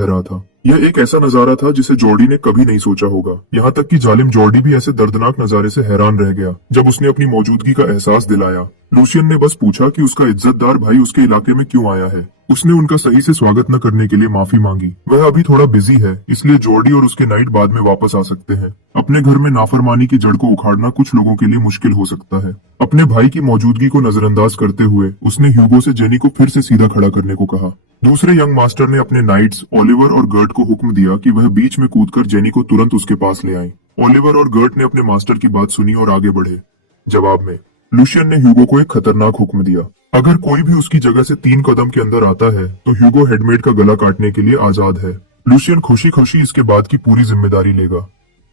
रहा था। यह एक ऐसा नजारा था जिसे जॉर्डी ने कभी नहीं सोचा होगा। यहाँ तक कि जालिम जॉर्डी भी ऐसे दर्दनाक नजारे से हैरान रह गया जब उसने अपनी मौजूदगी का एहसास दिलाया। लूशियन ने बस पूछा कि उसका इज्जतदार भाई उसके इलाके में क्यों आया है। उसने उनका सही से स्वागत न करने के लिए माफी मांगी। वह अभी थोड़ा बिजी है, इसलिए जॉर्डी और उसके नाइट बाद में वापस आ सकते हैं। अपने घर में नाफरमानी की जड़ को उखाड़ना कुछ लोगों के लिए मुश्किल हो सकता है। अपने भाई की मौजूदगी को नजरअंदाज करते हुए उसने ह्यूगो से जेनी को फिर से सीधा खड़ा करने को कहा। दूसरे यंग मास्टर ने अपने नाइट्स ओलिवर और गर्ट को हुक्म दिया कि वह बीच में कूदकर जेनी को तुरंत उसके पास ले आए। ओलिवर और गर्ट ने अपने मास्टर की बात सुनी और आगे बढ़े। जवाब में लूशियन ने ह्यूगो को एक खतरनाक हुक्म दिया। अगर कोई भी उसकी जगह से 3 कदम के अंदर आता है तो ह्यूगो हेडमेड का गला काटने के लिए आजाद है। लूशियन खुशी खुशी इसके बाद की पूरी जिम्मेदारी लेगा।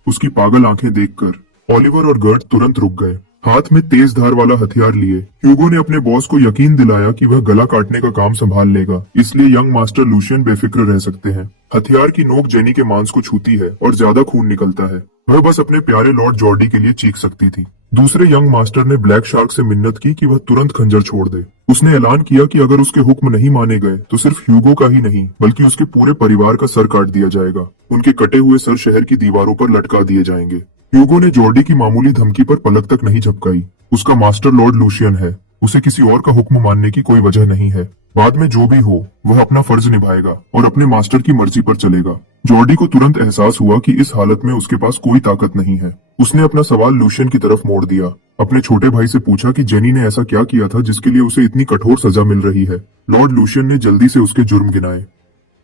उसकी पागल आंखें देखकर ओलिवर और गर्ट तुरंत रुक गए। हाथ में तेज धार वाला हथियार लिए ह्यूगो ने अपने बॉस को यकीन दिलाया कि वह गला काटने का काम संभाल लेगा, इसलिए यंग मास्टर लूशियन बेफिक्र रह सकते हैं। हथियार की नोक जेनी के मांस को छूती है और ज्यादा खून निकलता है। वह बस अपने प्यारे लॉर्ड जॉर्डी के लिए चीख सकती थी। दूसरे यंग मास्टर ने ब्लैक शार्क से मिन्नत की कि वह तुरंत खंजर छोड़ दे। उसने ऐलान किया कि अगर उसके हुक्म नहीं माने गए तो सिर्फ ह्यूगो का ही नहीं बल्कि उसके पूरे परिवार का सर काट दिया जाएगा। उनके कटे हुए सर शहर की दीवारों पर लटका दिए जाएंगे। ह्यूगो ने जॉर्डी की मामूली धमकी पर पलक तक नहीं झपकाई। उसका मास्टर लॉर्ड लूशियन है, उसे किसी और का हुक्म मानने की कोई वजह नहीं है। बाद में जो भी हो वह अपना फर्ज निभाएगा और अपने मास्टर की मर्जी पर चलेगा। जॉर्डी को तुरंत एहसास हुआ कि इस हालत में उसके पास कोई ताकत नहीं है। उसने अपना सवाल लूशियन की तरफ मोड़ दिया। अपने छोटे भाई से पूछा कि जेनी ने ऐसा क्या किया था जिसके लिए उसे इतनी कठोर सजा मिल रही है। लॉर्ड लूशियन ने जल्दी से उसके जुर्म गिनाए।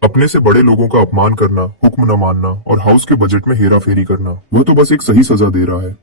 अपने से बड़े लोगों का अपमान करना, हुक्म न मानना और हाउस के बजट में हेराफेरी करना, वह तो बस एक सही सजा दे रहा है।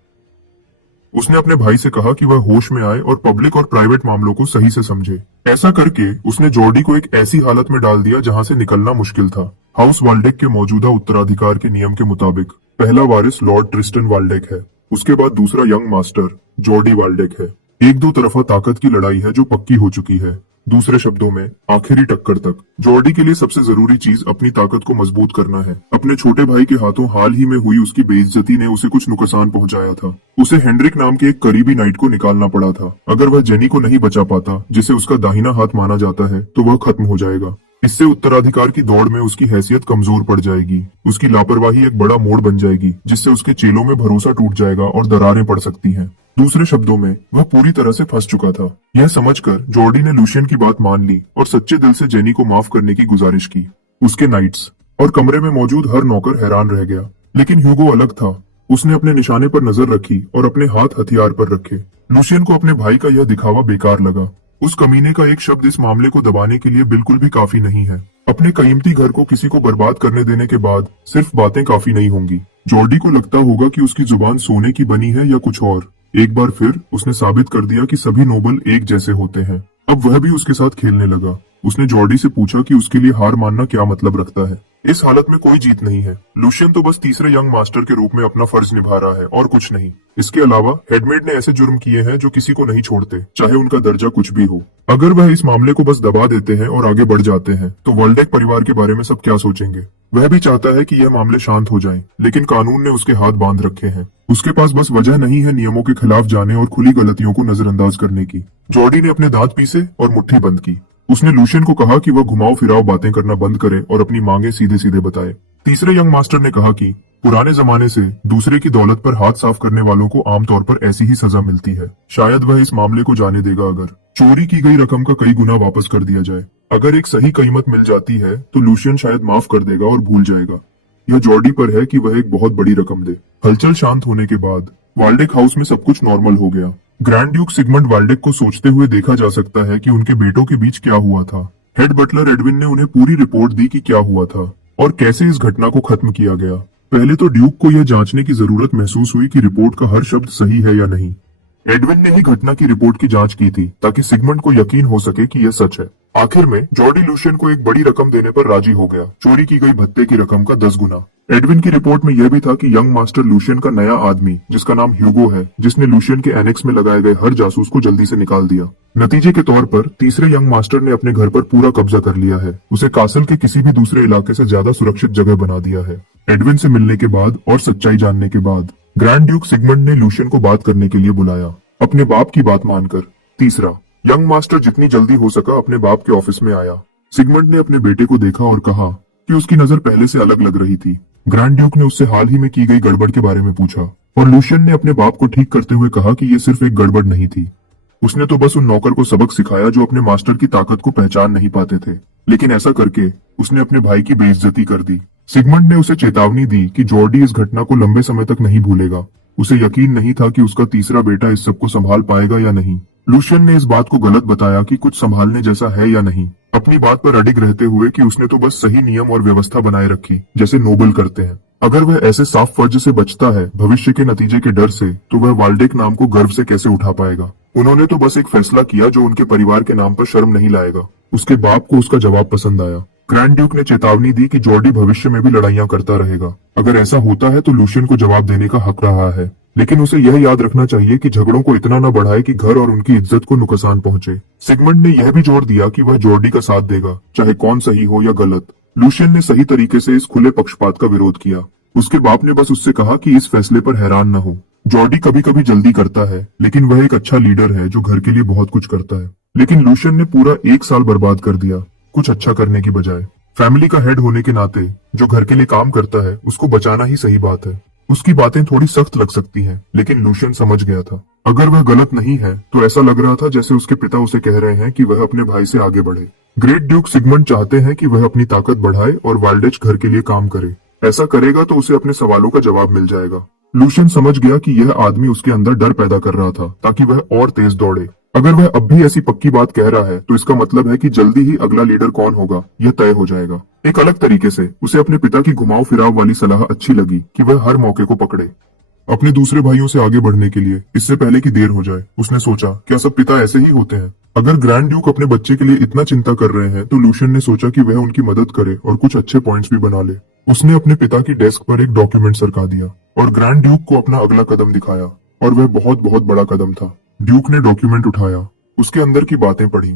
उसने अपने भाई से कहा कि वह होश में आए और पब्लिक और प्राइवेट मामलों को सही से समझे। ऐसा करके उसने जॉर्डी को एक ऐसी हालत में डाल दिया जहां से निकलना मुश्किल था। हाउस वाल्डेक के मौजूदा उत्तराधिकार के नियम के मुताबिक पहला वारिस लॉर्ड ट्रिस्टन वाल्डेक है। उसके बाद दूसरा यंग मास्टर जॉर्डी वाल्डेक है। एक दो तरफा ताकत की लड़ाई है जो पक्की हो चुकी है। दूसरे शब्दों में आखिरी टक्कर तक जॉर्डी के लिए सबसे जरूरी चीज अपनी ताकत को मजबूत करना है। अपने छोटे भाई के हाथों हाल ही में हुई उसकी बेइज्जती ने उसे कुछ नुकसान पहुंचाया था। उसे हेनरिक नाम के एक करीबी नाइट को निकालना पड़ा था। अगर वह जेनी को नहीं बचा पाता, जिसे उसका दाहिना हाथ माना जाता है, तो वह खत्म हो जाएगा। इससे उत्तराधिकार की दौड़ में उसकी हैसियत कमजोर पड़ जाएगी। उसकी लापरवाही एक बड़ा मोड़ बन जाएगी जिससे उसके चेलों में भरोसा टूट जाएगा और दरारें पड़ सकती हैं। दूसरे शब्दों में वह पूरी तरह से फंस चुका था। यह समझकर जॉर्डी ने लूशियन की बात मान ली और सच्चे दिल से जेनी को माफ करने की गुजारिश की। उसके नाइट्स और कमरे में मौजूद हर नौकर हैरान रह गया, लेकिन ह्यूगो अलग था। उसने अपने निशाने पर नजर रखी और अपने हाथ हथियार पर रखे। लूशियन को अपने भाई का यह दिखावा बेकार लगा। उस कमीने का एक शब्द इस मामले को दबाने के लिए बिल्कुल भी काफी नहीं है। अपने कीमती घर को किसी को बर्बाद करने देने के बाद सिर्फ बातें काफी नहीं होंगी। जॉर्डी को लगता होगा कि उसकी जुबान सोने की बनी है या कुछ और। एक बार फिर उसने साबित कर दिया कि सभी नोबल एक जैसे होते हैं। अब वह भी उसके साथ खेलने लगा। उसने जॉर्डी से पूछा कि उसके लिए हार मानना क्या मतलब रखता है। इस हालत में कोई जीत नहीं है। लूशियन तो बस तीसरे यंग मास्टर के रूप में अपना फर्ज निभा रहा है और कुछ नहीं। इसके अलावा हेडमेड ने ऐसे जुर्म किए हैं जो किसी को नहीं छोड़ते, चाहे उनका दर्जा कुछ भी हो। अगर वह इस मामले को बस दबा देते हैं और आगे बढ़ जाते हैं तो वाल्डेक परिवार के बारे में सब क्या सोचेंगे। वह भी चाहता है कि यह मामले शांत हो जाएं, लेकिन कानून ने उसके हाथ बांध रखे हैं। उसके पास बस वजह नहीं है नियमों के खिलाफ जाने और खुली गलतियों को नजरअंदाज करने की। जॉर्डी ने अपने दांत पीसे और मुट्ठी बंद की। उसने लूशियन को कहा कि वह घुमाव फिराव बातें करना बंद करे और अपनी मांगे सीधे सीधे बताए। तीसरे यंग मास्टर ने कहा कि पुराने जमाने से दूसरे की दौलत पर हाथ साफ करने वालों को आमतौर पर ऐसी ही सजा मिलती है। शायद वह इस मामले को जाने देगा अगर चोरी की गई रकम का कई गुना वापस कर दिया जाए। अगर एक सही कीमत मिल जाती है तो लूशियन शायद माफ कर देगा और भूल जाएगा। यह जॉर्डी पर है कि वह एक बहुत बड़ी रकम दे। हलचल शांत होने के बाद वाल्डेक हाउस में सब कुछ नॉर्मल हो गया। ग्रैंड ड्यूक सिगमंड वाल्डेक को सोचते हुए देखा जा सकता है कि उनके बेटों के बीच क्या हुआ था। हेड बटलर एडविन ने उन्हें पूरी रिपोर्ट दी कि क्या हुआ था और कैसे इस घटना को खत्म किया गया। पहले तो ड्यूक को यह जांचने की जरूरत महसूस हुई कि रिपोर्ट का हर शब्द सही है या नहीं। एडविन ने ही घटना की रिपोर्ट की जांच की थी ताकि सिगमंड को यकीन हो सके कि यह सच है। आखिर में जॉर्डी लूशियन को एक बड़ी रकम देने पर राजी हो गया, चोरी की गई भत्ते की रकम का 10 गुना। एडविन की रिपोर्ट में यह भी था कि यंग मास्टर लूशियन का नया आदमी, जिसका नाम ह्यूगो है, जिसने लूशियन के एनेक्स में लगाए गए हर जासूस को जल्दी से निकाल दिया। नतीजे के तौर पर तीसरे यंग मास्टर ने अपने घर पर पूरा कब्जा कर लिया है। उसे कासल के किसी भी दूसरे इलाके से ज्यादा सुरक्षित जगह बना दिया है। एडविन से मिलने के बाद और सच्चाई जानने के बाद ग्रैंड ड्यूक सिगमंड ने लूशियन को बात करने के लिए बुलाया, अपने बाप की बात मानकर। तीसरा यंग मास्टर जितनी जल्दी हो सका अपने बाप के ऑफिस में आया। सिगमंड ने अपने बेटे को देखा और कहा, कि उसकी नजर पहले से अलग लग रही थी। ग्रैंड ड्यूक ने उससे हाल ही में की गई गड़बड़ के बारे में पूछा और लूशियन ने अपने बाप को ठीक करते हुए कहा कि ये सिर्फ एक गड़बड़ नहीं थी। उसने तो बस उन नौकर को सबक सिखाया जो अपने मास्टर की ताकत को पहचान नहीं पाते थे, लेकिन ऐसा करके उसने अपने भाई की बेइज्जती कर दी। सिगमंड ने उसे चेतावनी दी कि जॉर्डी इस घटना को लंबे समय तक नहीं भूलेगा। उसे यकीन नहीं था कि उसका तीसरा बेटा इस सब को संभाल पाएगा या नहीं। लूशियन ने इस बात को गलत बताया कि कुछ संभालने जैसा है या नहीं, अपनी बात पर अडिग रहते हुए कि उसने तो बस सही नियम और व्यवस्था बनाए रखी जैसे नोबल करते हैं। अगर वह ऐसे साफ फर्ज से बचता है भविष्य के नतीजे के डर से, तो वह वाल्डेक नाम को गर्व से कैसे उठा पाएगा। उन्होंने तो बस एक फैसला किया जो उनके परिवार के नाम पर शर्म नहीं लाएगा। उसके बाप को उसका जवाब पसंद आया। ग्रैंड ड्यूक ने चेतावनी दी कि जॉर्डी भविष्य में भी लड़ाइयां करता रहेगा। अगर ऐसा होता है तो लूशियन को जवाब देने का हक रहा है, लेकिन उसे यह याद रखना चाहिए कि झगड़ों को इतना न बढ़ाए कि घर और उनकी इज्जत को नुकसान पहुंचे। सिगमंड ने यह भी जोर दिया कि वह जॉर्डी का साथ देगा, चाहे कौन सही हो या गलत। लूशियन ने सही तरीके से इस खुले पक्षपात का विरोध किया। उसके बाप ने बस उससे कहा कि इस फैसले पर हैरान न हो। जॉर्डी कभी कभी जल्दी करता है, लेकिन वह एक अच्छा लीडर है जो घर के लिए बहुत कुछ करता है। लेकिन लूशियन ने पूरा 1 साल बर्बाद कर दिया कुछ अच्छा करने की बजाय। फैमिली का हेड होने के नाते जो घर के लिए काम करता है उसको बचाना ही सही बात है। उसकी बातें थोड़ी सख्त लग सकती हैं, लेकिन लूशियन समझ गया था अगर वह गलत नहीं है तो ऐसा लग रहा था जैसे उसके पिता उसे कह रहे हैं कि वह अपने भाई से आगे बढ़े। ग्रेट ड्यूक सिगमंड चाहते हैं कि वह अपनी ताकत बढ़ाए और वाल्डेच घर के लिए काम करे। ऐसा करेगा तो उसे अपने सवालों का जवाब मिल जाएगा। लूशियन समझ गया कि यह आदमी उसके अंदर डर पैदा कर रहा था ताकि वह और तेज दौड़े। अगर वह अब भी ऐसी पक्की बात कह रहा है तो इसका मतलब है कि जल्दी ही अगला लीडर कौन होगा यह तय हो जाएगा। एक अलग तरीके से उसे अपने पिता की घुमाव फिराव वाली सलाह अच्छी लगी कि वह हर मौके को पकड़े अपने दूसरे भाइयों से आगे बढ़ने के लिए, इससे पहले कि देर हो जाए। उसने सोचा, क्या सब पिता ऐसे ही होते हैं? अगर ग्रैंड ड्यूक अपने बच्चे के लिए इतना चिंता कर रहे हैं तो लूशियन ने सोचा कि वह उनकी मदद करे और कुछ अच्छे पॉइंट्स भी बना ले। उसने अपने पिता की डेस्क पर एक डॉक्यूमेंट सरका दिया और ग्रैंड ड्यूक को अपना अगला कदम दिखाया, और वह बहुत बहुत बड़ा कदम था। ड्यूक ने डॉक्यूमेंट उठाया, उसके अंदर की बातें पढ़ी।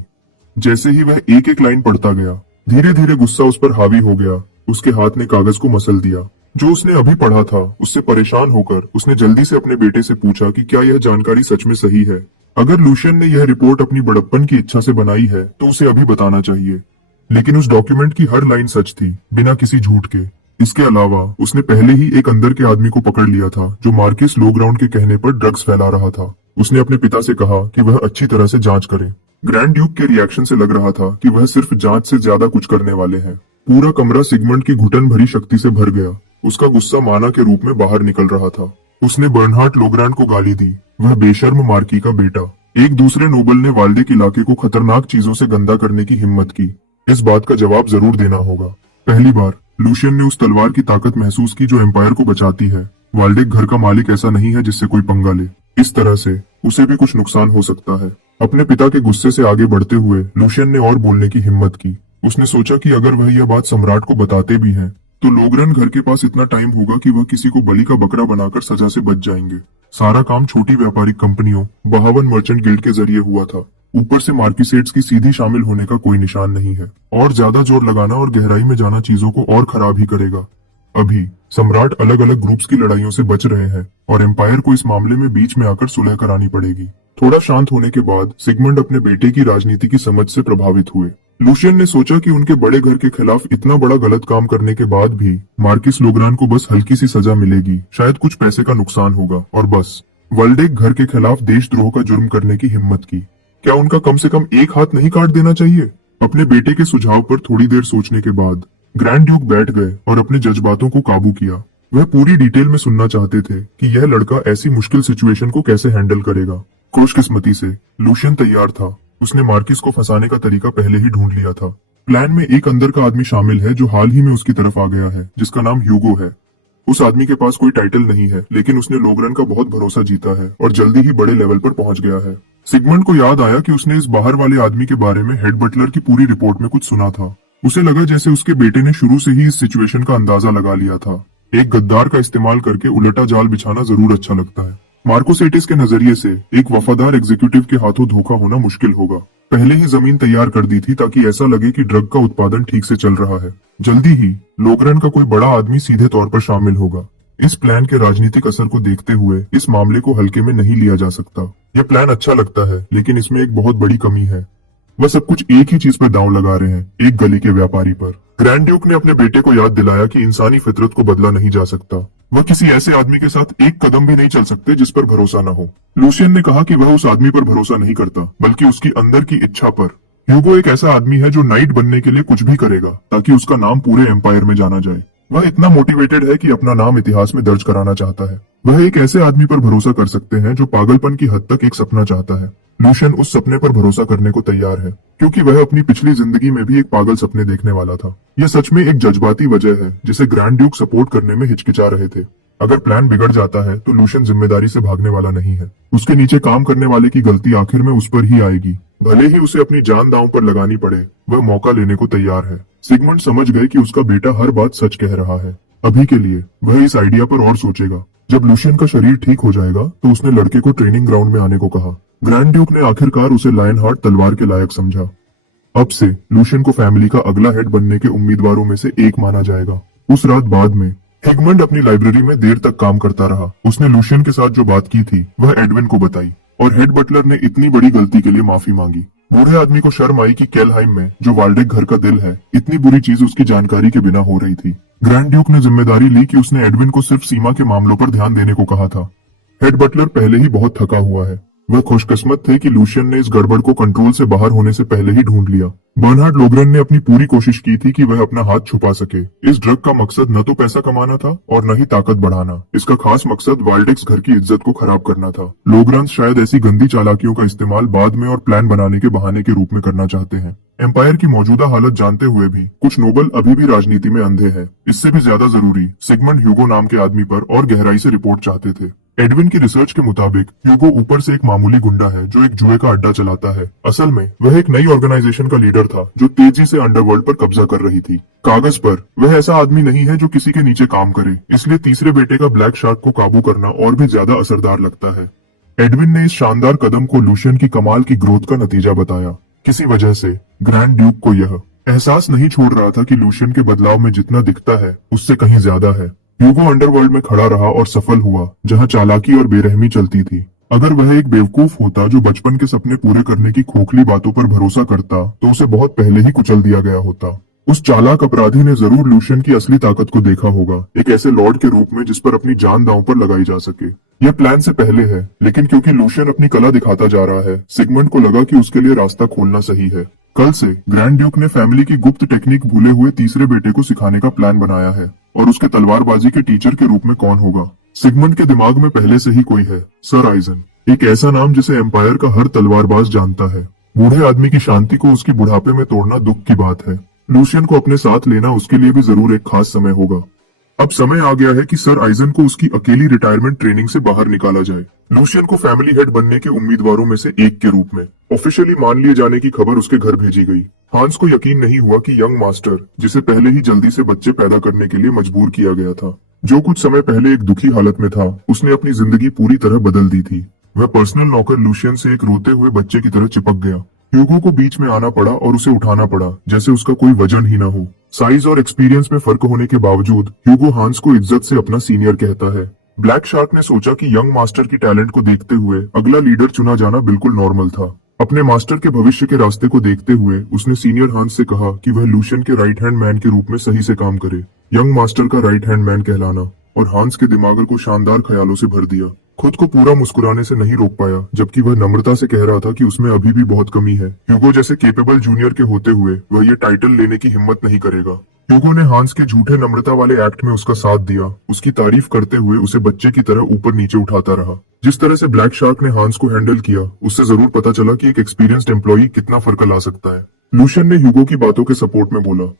जैसे ही वह एक एक लाइन पढ़ता गया, धीरे धीरे गुस्सा उस पर हावी हो गया। उसके हाथ ने कागज को मसल दिया। जो उसने अभी पढ़ा था उससे परेशान होकर उसने जल्दी से अपने बेटे से पूछा कि क्या यह जानकारी सच में सही है। अगर लूशियन ने यह रिपोर्ट अपनी बड़प्पन की इच्छा से बनाई है तो उसे अभी बताना चाहिए, लेकिन उस डॉक्यूमेंट की हर लाइन सच थी, बिना किसी झूठ के। इसके अलावा उसने पहले ही एक अंदर के आदमी को पकड़ लिया था जो मार्किस लोग्राउंड के कहने पर ड्रग्स फैला रहा था। उसने अपने पिता से कहा कि वह अच्छी तरह से जांच करे। ग्रैंड ड्यूक के रिएक्शन से लग रहा था कि वह सिर्फ जांच से ज्यादा कुछ करने वाले हैं। पूरा कमरा सिगमंड की घुटन भरी शक्ति से भर गया। उसका गुस्सा माना के रूप में बाहर निकल रहा था। उसने बर्नहार्ड लोग्रांड को गाली दी, वह बेशर्म मार्की का बेटा। एक दूसरे नोबल ने वाल्डेक इलाके को खतरनाक चीजों से गंदा करने की हिम्मत की। इस बात का जवाब जरूर देना होगा। पहली बार लूशियन ने उस तलवार की ताकत महसूस की जो एम्पायर को बचाती है। वाल्डेक घर का मालिक ऐसा नहीं है जिससे कोई पंगा ले। इस तरह से उसे भी कुछ नुकसान हो सकता है। अपने पिता के गुस्से से आगे बढ़ते हुए लूशियन ने और बोलने की हिम्मत की। उसने सोचा कि अगर वह यह बात सम्राट को बताते भी हैं तो लोग्रन घर के पास इतना टाइम होगा कि वह किसी को बलि का बकरा बनाकर सजा से बच जाएंगे। सारा काम छोटी व्यापारिक कंपनियों बहावन मर्चेंट गिल्ड के जरिए हुआ था। ऊपर से मार्किसेट्स की सीधी शामिल होने का कोई निशान नहीं है, और ज्यादा जोर लगाना और गहराई में जाना चीजों को और खराब ही करेगा। अभी सम्राट अलग अलग ग्रुप्स की लड़ाइयों से बच रहे हैं और एम्पायर को इस मामले में बीच में आकर सुलह करानी पड़ेगी। थोड़ा शांत होने के बाद सिगमंड अपने बेटे की राजनीति की समझ से प्रभावित हुए। लूशियन ने सोचा कि उनके बड़े घर के खिलाफ इतना बड़ा गलत काम करने के बाद भी मार्किस लोग्रान को बस हल्की सी सजा मिलेगी, शायद कुछ पैसे का नुकसान होगा, और बस। वाल्डेक घर के खिलाफ देशद्रोह का जुर्म करने की हिम्मत की। क्या उनका कम से कम एक हाथ नहीं काट देना चाहिए? अपने बेटे के सुझाव पर थोड़ी देर सोचने के बाद ग्रैंड ड्यूक बैठ गए और अपने जज्बातों को काबू किया। वह पूरी डिटेल में सुनना चाहते थे कि यह लड़का ऐसी मुश्किल सिचुएशन को कैसे हैंडल करेगा। खुशकिस्मती से लूशियन तैयार था। उसने मार्किस को फंसाने का तरीका पहले ही ढूंढ लिया था। प्लान में एक अंदर का आदमी शामिल है जो हाल ही में उसकी तरफ आ गया है, जिसका नाम ह्यूगो है। उस आदमी के पास कोई टाइटल नहीं है, लेकिन उसने लोग्रन का बहुत भरोसा जीता है और जल्दी ही बड़े लेवल पर पहुंच गया है। सिगमंड को याद आया कि उसने इस बाहर वाले आदमी के बारे में हेड बटलर की पूरी रिपोर्ट में कुछ सुना था। उसे लगा जैसे उसके बेटे ने शुरू से ही इस सिचुएशन का अंदाजा लगा लिया था। एक गद्दार का इस्तेमाल करके उलटा जाल बिछाना जरूर अच्छा लगता है। मार्कोसेटिस के नजरिए से एक वफादार एग्जीक्यूटिव के हाथों धोखा होना मुश्किल होगा। पहले ही जमीन तैयार कर दी थी ताकि ऐसा लगे कि ड्रग का उत्पादन ठीक से चल रहा है। जल्दी ही लोग्रन का कोई बड़ा आदमी सीधे तौर पर शामिल होगा। इस प्लान के राजनीतिक असर को देखते हुए इस मामले को हल्के में नहीं लिया जा सकता। यह प्लान अच्छा लगता है, लेकिन इसमें एक बहुत बड़ी कमी है। वह सब कुछ एक ही चीज पर दांव लगा रहे हैं, एक गली के व्यापारी पर। ग्रैंड ड्यूक ने अपने बेटे को याद दिलाया कि इंसानी फितरत को बदला नहीं जा सकता। वह किसी ऐसे आदमी के साथ एक कदम भी नहीं चल सकते जिस पर भरोसा न हो। लूशियन ने कहा कि वह उस आदमी पर भरोसा नहीं करता, बल्कि उसकी अंदर की इच्छा पर। ह्यूगो एक ऐसा आदमी है जो नाइट बनने के लिए कुछ भी करेगा ताकि उसका नाम पूरे एम्पायर में जाना जाए। वह इतना मोटिवेटेड है कि अपना नाम इतिहास में दर्ज कराना चाहता है। वह एक ऐसे आदमी पर भरोसा कर सकते हैं जो पागलपन की हद तक एक सपना चाहता है। लूशियन उस सपने पर भरोसा करने को तैयार है, क्योंकि वह अपनी पिछली जिंदगी में भी एक पागल सपने देखने वाला था। यह सच में एक जज्बाती वजह है जिसे ग्रैंड ड्यूक सपोर्ट करने में हिचकिचा रहे थे। अगर प्लान बिगड़ जाता है तो लूशियन जिम्मेदारी से भागने वाला नहीं है। उसके नीचे काम करने वाले की गलती आखिर में उस पर ही आएगी, भले ही उसे अपनी जान दांव पर लगानी पड़े। वह मौका लेने को तैयार है। सिगमंड समझ गए कि उसका बेटा हर बात सच कह रहा है। अभी के लिए वह इस आइडिया पर और सोचेगा। जब लूशियन का शरीर ठीक हो जाएगा तो उसने लड़के को ट्रेनिंग ग्राउंड में आने को कहा। ग्रैंड ड्यूक ने आखिरकार उसे लायन हार्ट तलवार के लायक समझा। अब से लूशियन को फैमिली का अगला हेड बनने के उम्मीदवारों में से एक माना जाएगा। उस रात बाद में हिगमंड अपनी लाइब्रेरी में देर तक काम करता रहा। उसने लूशियन के साथ जो बात की थी वह एडविन को बताई, और हेड बटलर ने इतनी बड़ी गलती के लिए माफी मांगी। बूढ़े आदमी को शर्म आई कि केलहाइम में, जो वाल्डेक घर का दिल है, इतनी बुरी चीज उसकी जानकारी के बिना हो रही थी। ग्रैंड ड्यूक ने जिम्मेदारी ली कि उसने एडविन को सिर्फ सीमा के मामलों पर ध्यान देने को कहा था। हेड बटलर पहले ही बहुत थका हुआ है। वह खुशकिस्मत थे कि लूशियन ने इस गड़बड़ को कंट्रोल से बाहर होने से पहले ही ढूंढ लिया। बर्नार्ड लोग्रेन ने अपनी पूरी कोशिश की थी कि वह अपना हाथ छुपा सके। इस ड्रग का मकसद न तो पैसा कमाना था और न ही ताकत बढ़ाना। इसका खास मकसद वाल्डेक्स घर की इज्जत को खराब करना था। लोग्रांस शायद ऐसी गंदी चालाकियों का इस्तेमाल बाद में और प्लान बनाने के बहाने के रूप में करना चाहते हैं। एम्पायर की मौजूदा हालत जानते हुए भी कुछ नोबल अभी भी राजनीति में अंधे हैं। इससे भी ज्यादा जरूरी, सिगमंड ह्यूगो नाम के आदमी पर और गहराई से रिपोर्ट चाहते थे। एडविन की रिसर्च के मुताबिक ह्यूगो ऊपर से एक मामूली गुंडा है जो एक जुए का अड्डा चलाता है। असल में वह एक नई ऑर्गेनाइजेशन का लीडर था जो तेजी से अंडरवर्ल्ड पर कब्जा कर रही थी। कागज पर वह ऐसा आदमी नहीं है जो किसी के नीचे काम करे, इसलिए तीसरे बेटे का ब्लैक शार्क को काबू करना और भी ज्यादा असरदार लगता है। एडविन ने इस शानदार कदम को लूशियन की कमाल की ग्रोथ का नतीजा बताया। किसी वजह से ग्रैंड ड्यूक को यह एहसास नहीं छोड़ रहा था कि लूशियन के बदलाव में जितना दिखता है उससे कहीं ज्यादा है। ह्यूगो अंडरवर्ल्ड में खड़ा रहा और सफल हुआ, जहां चालाकी और बेरहमी चलती थी। अगर वह एक बेवकूफ होता जो बचपन के सपने पूरे करने की खोखली बातों पर भरोसा करता तो उसे बहुत पहले ही कुचल दिया गया होता। उस चालाक अपराधी ने जरूर लूशियन की असली ताकत को देखा होगा, एक ऐसे लॉर्ड के रूप में जिस पर अपनी जान दांव पर लगाई जा सके। यह प्लान से पहले है, लेकिन क्योंकि लूशियन अपनी कला दिखाता जा रहा है, सिगमंड को लगा कि उसके लिए रास्ता खोलना सही है। कल से ग्रैंड ड्यूक ने फैमिली की गुप्त टेक्निक भूले हुए तीसरे बेटे को सिखाने का प्लान बनाया है, और उसके तलवारबाजी के टीचर के रूप में कौन होगा? सिगमंड के दिमाग में पहले से ही कोई है, सर आइजन, एक ऐसा नाम जिसे एम्पायर का हर तलवारबाज जानता है। बूढ़े आदमी की शांति को उसकी बुढ़ापे में तोड़ना दुख की बात है। लूशियन को अपने साथ लेना उसके लिए भी जरूर एक खास समय होगा। अब समय आ गया है कि सर आइजन को उसकी अकेली रिटायरमेंट ट्रेनिंग से बाहर निकाला जाए। लूशियन को फैमिली हेड बनने के उम्मीदवारों में से एक के रूप में ऑफिशियली मान लिए जाने की खबर उसके घर भेजी गई। हांस को यकीन नहीं हुआ कि यंग मास्टर, जिसे पहले ही जल्दी से बच्चे पैदा करने के लिए मजबूर किया गया था, जो कुछ समय पहले एक दुखी हालत में था, उसने अपनी जिंदगी पूरी तरह बदल दी थी। वह पर्सनल नौकर लूशियन से एक रोते हुए बच्चे की तरह चिपक गया। ह्यूगो को बीच में आना पड़ा और उसे उठाना पड़ा जैसे उसका कोई वजन ही न हो। साइज और एक्सपीरियंस में फर्क होने के बावजूद ह्यूगो हांस को इज्जत से अपना सीनियर कहता है। ब्लैक शार्क ने सोचा कि यंग मास्टर की टैलेंट को देखते हुए अगला लीडर चुना जाना बिल्कुल नॉर्मल था। अपने मास्टर के भविष्य के रास्ते को देखते हुए उसने सीनियर हांस से कहा कि वह लूशियन के राइट हैंड मैन के रूप में सही से काम करे। यंग मास्टर का राइट हैंड मैन कहलाना और हांस के दिमाग को शानदार ख्यालों से भर दिया। खुद को पूरा मुस्कुराने से नहीं रोक पाया, जबकि वह नम्रता से कह रहा था कि उसमें अभी भी बहुत कमी है। ह्यूगो जैसे केपेबल जूनियर के होते हुए वह ये टाइटल लेने की हिम्मत नहीं करेगा। ह्यूगो ने हांस के झूठे नम्रता वाले एक्ट में उसका साथ दिया, उसकी तारीफ करते हुए उसे बच्चे की तरह ऊपर नीचे उठाता रहा। जिस तरह से ब्लैक शार्क ने हांस को हैंडल किया, उससे जरूर पता चला कि एक एक्सपीरियंस्ड एम्प्लॉई कितना फर्क ला सकता है। लूशियन ने ह्यूगो की बातों के सपोर्ट में बोला।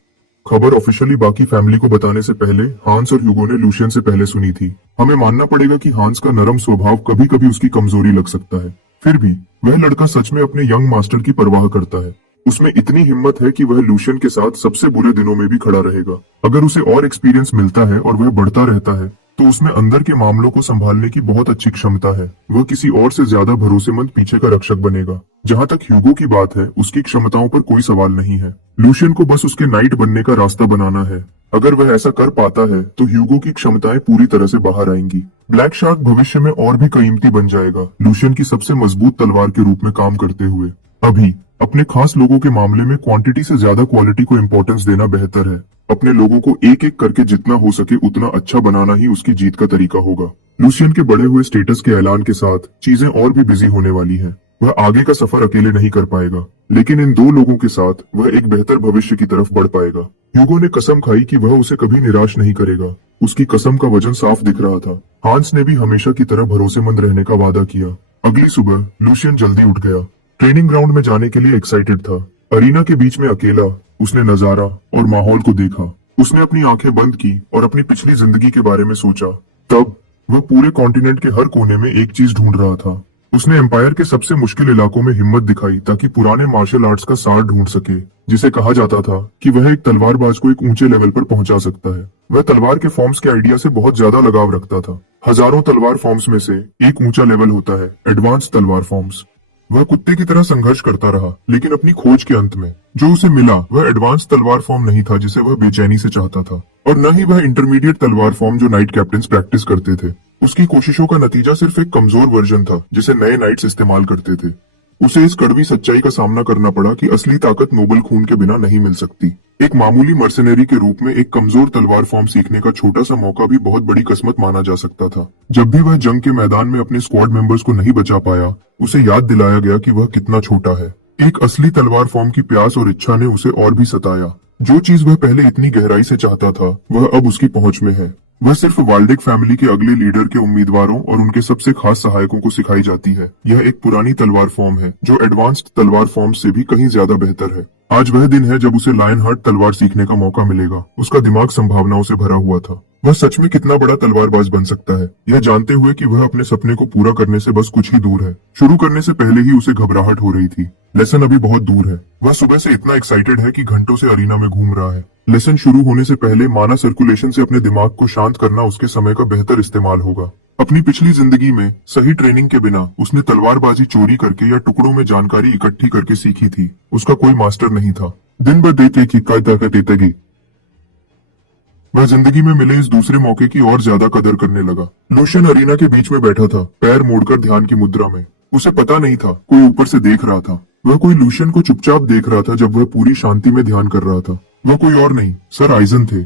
खबर ऑफिशियली बाकी फैमिली को बताने से पहले हांस और ह्यूगो ने लूशियन से पहले सुनी थी। हमें मानना पड़ेगा कि हांस का नरम स्वभाव कभी कभी उसकी कमजोरी लग सकता है, फिर भी वह लड़का सच में अपने यंग मास्टर की परवाह करता है। उसमें इतनी हिम्मत है कि वह लूशियन के साथ सबसे बुरे दिनों में भी खड़ा रहेगा। अगर उसे और एक्सपीरियंस मिलता है और वह बढ़ता रहता है तो उसमें अंदर के मामलों को संभालने की बहुत अच्छी क्षमता है। वह किसी और से ज्यादा भरोसेमंद पीछे का रक्षक बनेगा। जहां तक ह्यूगो की बात है, उसकी क्षमताओं पर कोई सवाल नहीं है। लूशियन को बस उसके नाइट बनने का रास्ता बनाना है। अगर वह ऐसा कर पाता है तो ह्यूगो की क्षमताएं पूरी तरह से बाहर आएंगी। ब्लैक शार्क भविष्य में और भी कीमती बन जाएगा, लूशियन की सबसे मजबूत तलवार के रूप में काम करते हुए। अभी अपने खास लोगों के मामले में क्वांटिटी से ज्यादा क्वालिटी को इम्पोर्टेंस देना बेहतर है। अपने लोगों को एक एक करके जितना हो सके उतना अच्छा बनाना ही उसकी जीत का तरीका होगा। लूसियन के बढ़े हुए स्टेटस के ऐलान के साथ चीजें और भी बिजी होने वाली हैं। वह आगे का सफर अकेले नहीं कर पाएगा, लेकिन इन दो लोगों के साथ वह एक बेहतर भविष्य की तरफ बढ़ पाएगा। ह्यूगो ने कसम खाई कि वह उसे कभी निराश नहीं करेगा। उसकी कसम का वजन साफ दिख रहा था। हांस ने भी हमेशा की तरह भरोसेमंद रहने का वादा किया। अगली सुबह लूसियन जल्दी उठ गया। ट्रेनिंग ग्राउंड में जाने के लिए एक्साइटेड था। अरीना के बीच में अकेला उसने नजारा और माहौल को देखा। उसने अपनी आंखें बंद की और अपनी पिछली जिंदगी के बारे में सोचा। तब वह पूरे कॉन्टिनेंट के हर कोने में एक चीज ढूंढ रहा था। उसने एम्पायर के सबसे मुश्किल इलाकों में हिम्मत दिखाई ताकि पुराने मार्शल आर्ट्स का सार ढूंढ सके, जिसे कहा जाता था कि वह एक तलवारबाज को एक ऊंचे लेवल पर पहुंचा सकता है। वह तलवार के फॉर्म्स के आइडिया से बहुत ज्यादा लगाव रखता था। हजारों तलवार फॉर्म्स में से एक ऊंचा लेवल होता है, एडवांस तलवार फॉर्म्स। वह कुत्ते की तरह संघर्ष करता रहा, लेकिन अपनी खोज के अंत में जो उसे मिला वह एडवांस तलवार फॉर्म नहीं था जिसे वह बेचैनी से चाहता था, और न ही वह इंटरमीडिएट तलवार फॉर्म जो नाइट कैप्टन प्रैक्टिस करते थे। उसकी कोशिशों का नतीजा सिर्फ एक कमजोर वर्जन था जिसे नए नाइट्स इस्तेमाल करते थे। उसे इस कड़वी सच्चाई का सामना करना पड़ा कि असली ताकत नोबल खून के बिना नहीं मिल सकती। एक मामूली मर्सनरी के रूप में एक कमजोर तलवार फॉर्म सीखने का छोटा सा मौका भी बहुत बड़ी किस्मत माना जा सकता था। जब भी वह जंग के मैदान में अपने स्क्वाड मेंबर्स को नहीं बचा पाया, उसे याद दिलाया गया कि वह कितना छोटा है। एक असली तलवार फॉर्म की प्यास और इच्छा ने उसे और भी सताया। जो चीज वह पहले इतनी गहराई से चाहता था वह अब उसकी पहुंच में है। वह सिर्फ वाल्डेक फैमिली के अगले लीडर के उम्मीदवारों और उनके सबसे खास सहायकों को सिखाई जाती है। यह एक पुरानी तलवार फॉर्म है जो एडवांस्ड तलवार फॉर्म से भी कहीं ज्यादा बेहतर है। आज वह दिन है जब उसे लायन हार्ट तलवार सीखने का मौका मिलेगा। उसका दिमाग संभावनाओं से भरा हुआ था। वह सच में कितना बड़ा तलवारबाज बन सकता है, यह जानते हुए कि वह अपने सपने को पूरा करने से बस कुछ ही दूर है। शुरू करने से पहले ही उसे घबराहट हो रही थी। लेसन अभी बहुत दूर है। वह सुबह से इतना एक्साइटेड है कि घंटों से अरीना में घूम रहा है। लेसन शुरू होने से पहले माना सर्कुलेशन से अपने दिमाग को शांत करना उसके समय का बेहतर इस्तेमाल होगा। अपनी पिछली जिंदगी में सही ट्रेनिंग के बिना उसने तलवारबाजी चोरी करके या टुकड़ों में जानकारी इकट्ठी करके सीखी थी। उसका कोई मास्टर नहीं था। दिन भर देते की देतेगी। वह जिंदगी में मिले इस दूसरे मौके की और ज्यादा कदर करने लगा। लूशियन अरीना के बीच में बैठा था, पैर मोड़कर ध्यान की मुद्रा में। उसे पता नहीं था कोई ऊपर से देख रहा था। वह कोई लूशियन को चुपचाप देख रहा था जब वह पूरी शांति में ध्यान कर रहा था। वह कोई और नहीं, सर आइजन थे।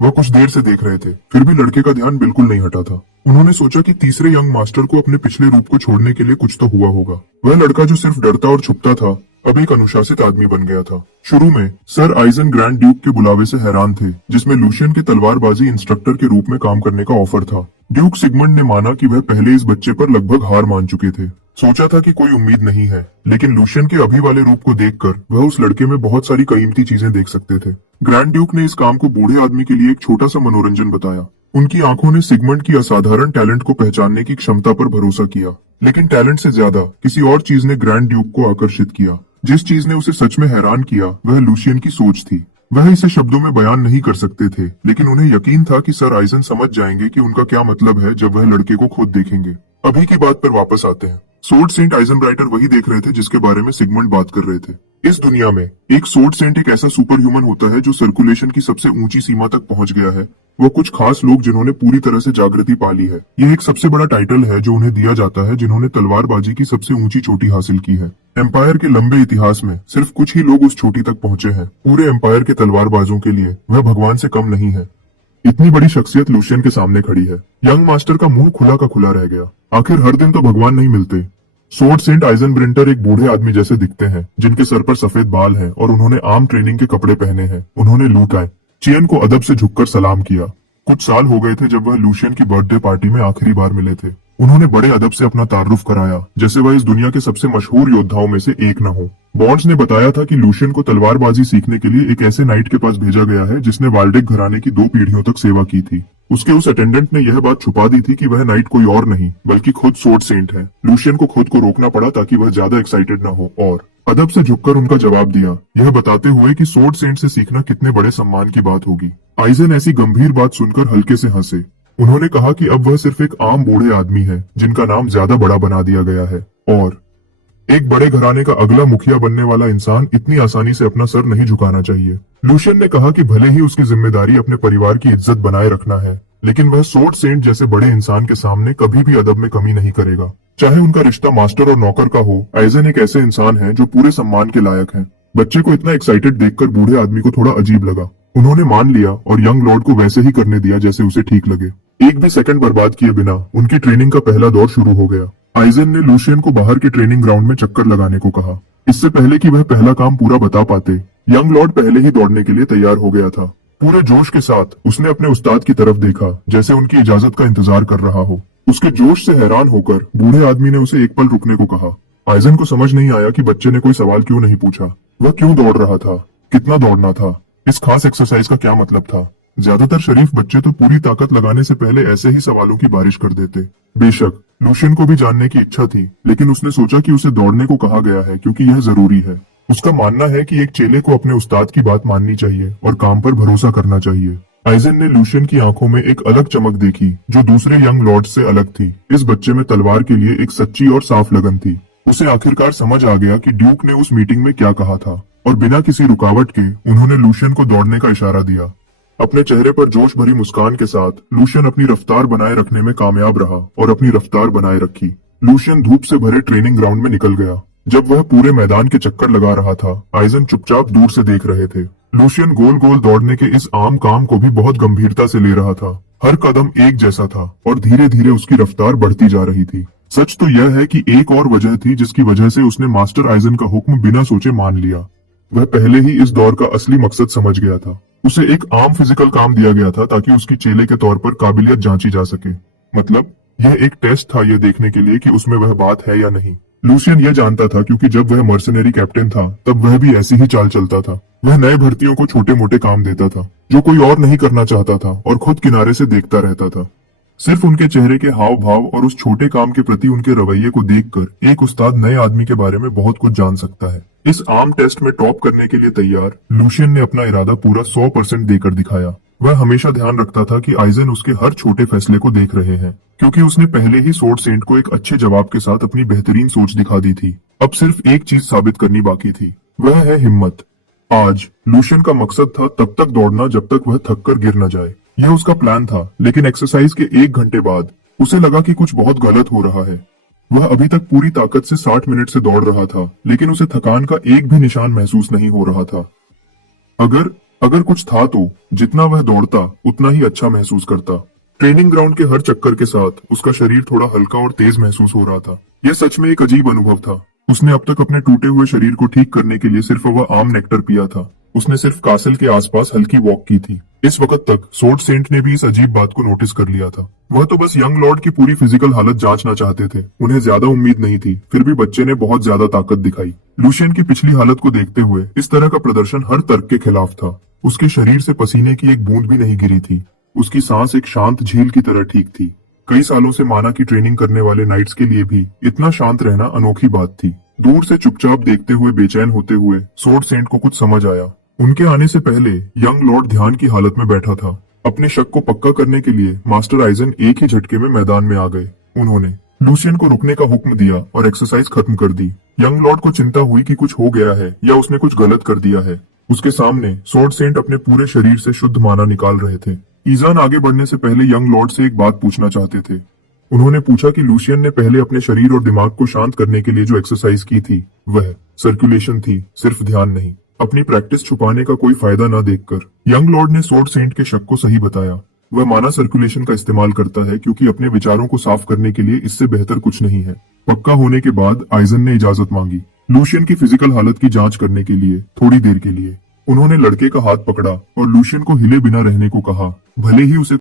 वह कुछ देर से देख रहे थे, फिर भी लड़के का ध्यान बिल्कुल नहीं हटा था। उन्होंने सोचा कि तीसरे यंग मास्टर को अपने पिछले रूप को छोड़ने के लिए कुछ तो हुआ होगा। वह लड़का जो सिर्फ डरता और छुपता था अब एक अनुशासित आदमी बन गया था। शुरू में सर आइजन ग्रैंड ड्यूक के बुलावे से हैरान थे, जिसमें लूशियन के तलवारबाजी इंस्ट्रक्टर के रूप में काम करने का ऑफर था। ड्यूक सिगमंड ने माना कि वह पहले इस बच्चे पर लगभग हार मान चुके थे। सोचा था कि कोई उम्मीद नहीं है, लेकिन लूशियन के अभी वाले रूप को देखकर वह उस लड़के में बहुत सारी कीमती चीजें देख सकते थे। ग्रैंड ड्यूक ने इस काम को बूढ़े आदमी के लिए एक छोटा सा मनोरंजन बताया। उनकी आंखों ने सिगमंड की असाधारण टैलेंट को पहचानने की क्षमता पर भरोसा किया, लेकिन टैलेंट से ज्यादा किसी और चीज ने ग्रैंड ड्यूक को आकर्षित किया। जिस चीज ने उसे सच में हैरान किया वह लूशियन की सोच थी। वह इसे शब्दों में बयान नहीं कर सकते थे, लेकिन उन्हें यकीन था कि सर आइजन समझ जाएंगे कि उनका क्या मतलब है जब वह लड़के को खुद देखेंगे। अभी की बात पर वापस आते हैं। सोर्ड सेंट आइजनब्राइटर वही देख रहे थे जिसके बारे में सिगमंड बात कर रहे थे। इस दुनिया में एक सोर्ड सेंट एक ऐसा सुपर ह्यूमन होता है जो सर्कुलेशन की सबसे ऊंची सीमा तक पहुंच गया है। वो कुछ खास लोग जिन्होंने पूरी तरह से जागृति पाली है। यह एक सबसे बड़ा टाइटल है जो उन्हें दिया जाता है जिन्होंने तलवारबाजी की सबसे ऊंची चोटी हासिल की है। एम्पायर के लंबे इतिहास में सिर्फ कुछ ही लोग उस चोटी तक पहुंचे हैं। पूरे एम्पायर के तलवारबाजों के लिए वह भगवान से कम नहीं है। इतनी बड़ी शख्सियत लूशियन के सामने खड़ी है। यंग मास्टर का मुंह खुला का खुला रह गया। आखिर हर दिन तो भगवान नहीं मिलते। सोर्ड सेंट आइजनब्रिंटर एक बूढ़े आदमी जैसे दिखते हैं, जिनके सर पर सफेद बाल हैं और उन्होंने आम ट्रेनिंग के कपड़े पहने हैं। उन्होंने लूटाए चियन को अदब से झुककर सलाम किया। कुछ साल हो गए थे जब वह लूशियन की बर्थडे पार्टी में आखिरी बार मिले थे। उन्होंने बड़े अदब से अपना तारुफ कराया, जैसे वह इस दुनिया के सबसे मशहूर योद्धाओं में से एक न हो। बॉन्ड्स ने बताया था कि लूशियन को तलवारबाजी सीखने के लिए एक ऐसे नाइट के पास भेजा गया है जिसने वाल्डेक घराने की 2 पीढ़ियों तक सेवा की थी। उसके उस अटेंडेंट ने यह बात छुपा दी थी कि वह नाइट कोई और नहीं बल्कि खुद सोर्ड सेंट है। लूशियन को खुद को रोकना पड़ा ताकि वह ज्यादा एक्साइटेड न हो और अदब से झुककर उनका जवाब दिया, यह बताते हुए कि सोर्ड सेंट से सीखना कितने बड़े सम्मान की बात होगी। आइजन ऐसी गंभीर बात सुनकर हल्के से हंसे। उन्होंने कहा कि अब वह सिर्फ एक आम बूढ़े आदमी है जिनका नाम ज्यादा बड़ा बना दिया गया है, और एक बड़े घराने का अगला मुखिया बनने वाला इंसान इतनी आसानी से अपना सर नहीं झुकाना चाहिए। लूशियन ने कहा कि भले ही उसकी जिम्मेदारी अपने परिवार की इज्जत बनाए रखना है, लेकिन वह सोर्ड सेंट जैसे बड़े इंसान के सामने कभी भी अदब में कमी नहीं करेगा। चाहे उनका रिश्ता मास्टर और नौकर का हो, आइजन एक ऐसे इंसान है जो पूरे सम्मान के लायक हैं। बच्चे को इतना एक्साइटेड देखकर बूढ़े आदमी को थोड़ा अजीब लगा। उन्होंने मान लिया और यंग लॉर्ड को वैसे ही करने दिया जैसे उसे ठीक लगे। एक भी सेकंड बर्बाद किए बिना उनकी ट्रेनिंग का पहला दौर शुरू हो गया। आइजन ने लूशियन को बाहर के ट्रेनिंग ग्राउंड में चक्कर लगाने को कहा। इससे पहले कि वह पहला काम पूरा बता पाते, यंग लॉर्ड पहले ही दौड़ने के लिए तैयार हो गया था। पूरे जोश के साथ उसने अपने उस्ताद की तरफ देखा, जैसे उनकी इजाजत का इंतजार कर रहा हो। उसके जोश से हैरान होकर बूढ़े आदमी ने उसे एक पल रुकने को कहा। आइजन को समझ नहीं आया कि बच्चे ने कोई सवाल क्यों नहीं पूछा। वह क्यों दौड़ रहा था, कितना दौड़ना था, इस खास एक्सरसाइज का क्या मतलब था। ज्यादातर शरीफ बच्चे तो पूरी ताकत लगाने से पहले ऐसे ही सवालों की बारिश कर देते। बेशक लूशियन को भी जानने की इच्छा थी, लेकिन उसने सोचा कि उसे दौड़ने को कहा गया है क्योंकि यह जरूरी है। उसका मानना है कि एक चेले को अपने उस्ताद की बात माननी चाहिए और काम पर भरोसा करना चाहिए। आइजन ने लूशियन की आंखों में एक अलग चमक देखी जो दूसरे यंग लॉर्ड से अलग थी। इस बच्चे में तलवार के लिए एक सच्ची और साफ लगन थी। उसे आखिरकार समझ आ गया कि ड्यूक ने उस मीटिंग में क्या कहा था, और बिना किसी रुकावट के उन्होंने लूशियन को दौड़ने का इशारा दिया। अपने चेहरे पर जोश भरी मुस्कान के साथ लूशियन अपनी रफ्तार बनाए रखने में कामयाब रहा और अपनी रफ्तार बनाए रखी। लूशियन धूप से भरे ट्रेनिंग ग्राउंड में निकल गया। जब वह पूरे मैदान के चक्कर लगा रहा था, आइजन चुपचाप दूर से देख रहे थे। लूशियन गोल गोल दौड़ने के इस आम काम को भी बहुत गंभीरता से ले रहा था। हर कदम एक जैसा था और धीरे धीरे उसकी रफ्तार बढ़ती जा रही थी। सच तो यह है कि एक और वजह थी जिसकी वजह से उसने मास्टर आइजन का हुक्म बिना सोचे मान लिया। वह पहले ही इस दौर का असली मकसद समझ गया था। उसे एक आम फिजिकल काम दिया गया था ताकि उसकी चेले के तौर पर काबिलियत जांची जा सके। मतलब यह एक टेस्ट था यह देखने के लिए कि उसमें वह बात है या नहीं। लूशियन यह जानता था क्योंकि जब वह मर्सनरी कैप्टन था तब वह भी ऐसी ही चाल चलता था। वह नए भर्तियों को छोटे मोटे काम देता था जो कोई और नहीं करना चाहता था और खुद किनारे से देखता रहता था। सिर्फ उनके चेहरे के हाव भाव और उस छोटे काम के प्रति उनके रवैये को देखकर एक उस्ताद नए आदमी के बारे में बहुत कुछ जान सकता है। इस आम टेस्ट में टॉप करने के लिए तैयार लूशियन ने अपना इरादा पूरा 100% देकर दिखाया। वह हमेशा ध्यान रखता था कि आइजन उसके हर छोटे फैसले को देख रहे हैं, क्योंकि उसने पहले ही सोर्ड सेंट को एक अच्छे जवाब के साथ अपनी बेहतरीन सोच दिखा दी थी। अब सिर्फ एक चीज साबित करनी बाकी थी, वह है हिम्मत। आज लूशियन का मकसद था तब तक दौड़ना जब तक वह थक कर गिर न जाए। यह उसका प्लान था, लेकिन एक्सरसाइज के 1 घंटे बाद उसे लगा कि कुछ बहुत गलत हो रहा है। वह अभी तक पूरी ताकत से 60 मिनट से दौड़ रहा था, लेकिन उसे थकान का एक भी निशान महसूस नहीं हो रहा था। अगर कुछ था तो जितना वह दौड़ता उतना ही अच्छा महसूस करता। ट्रेनिंग ग्राउंड के हर चक्कर के साथ उसका शरीर थोड़ा हल्का और तेज महसूस हो रहा था। यह सच में एक अजीब अनुभव था। उसने अब तक अपने टूटे हुए शरीर को ठीक करने के लिए सिर्फ वह आम नेक्टर पिया था। उसने सिर्फ कासल के आसपास हल्की वॉक की थी। इस वक्त तक सोर्ड सेंट ने भी इस अजीब बात को नोटिस कर लिया था। वह तो बस यंग लॉर्ड की पूरी फिजिकल हालत जांचना चाहते थे। उन्हें ज्यादा उम्मीद नहीं थी, फिर भी बच्चे ने बहुत ज्यादा ताकत दिखाई। लूशियन की पिछली हालत को देखते हुए इस तरह का प्रदर्शन हर तर्क के खिलाफ था। उसके शरीर से पसीने की एक बूंद भी नहीं गिरी थी। उसकी सांस एक शांत झील की तरह ठीक थी। कई सालों से माना की ट्रेनिंग करने वाले नाइट्स के लिए भी इतना शांत रहना अनोखी बात थी। दूर से चुपचाप देखते हुए बेचैन होते हुए सोर्ड सेंट को कुछ समझ आया। उनके आने से पहले यंग लॉर्ड ध्यान की हालत में बैठा था। अपने शक को पक्का करने के लिए मास्टर आइजन एक ही झटके में मैदान में आ गए। उन्होंने लूशियन को रुकने का हुक्म दिया और एक्सरसाइज खत्म कर दी। यंग लॉर्ड को चिंता हुई कि कुछ हो गया है या उसने कुछ गलत कर दिया है। उसके सामने सोर्ड सेंट अपने पूरे शरीर से शुद्ध माना निकाल रहे थे। ईजान आगे बढ़ने से पहले यंग लॉर्ड से एक बात पूछना चाहते थे। उन्होंने पूछा कि लूशियन ने पहले अपने शरीर और दिमाग को शांत करने के लिए जो एक्सरसाइज की थी वह सर्कुलेशन थी, सिर्फ ध्यान नहीं। अपनी प्रैक्टिस छुपाने का कोई फायदा न देखकर यंग लॉर्ड ने सोर्ड सेंट के शक को सही बताया। वह माना सर्कुलेशन का इस्तेमाल करता है क्योंकि अपने विचारों को साफ करने के लिए इससे बेहतर कुछ नहीं है। पक्का होने के बाद आइजन ने इजाजत मांगी लूशियन की फिजिकल हालत की जांच करने के लिए थोड़ी देर के लिए। उन्होंने लड़के का हाथ पकड़ा और लूशियन को हिले बिना रहने को कहा, भले ही उसे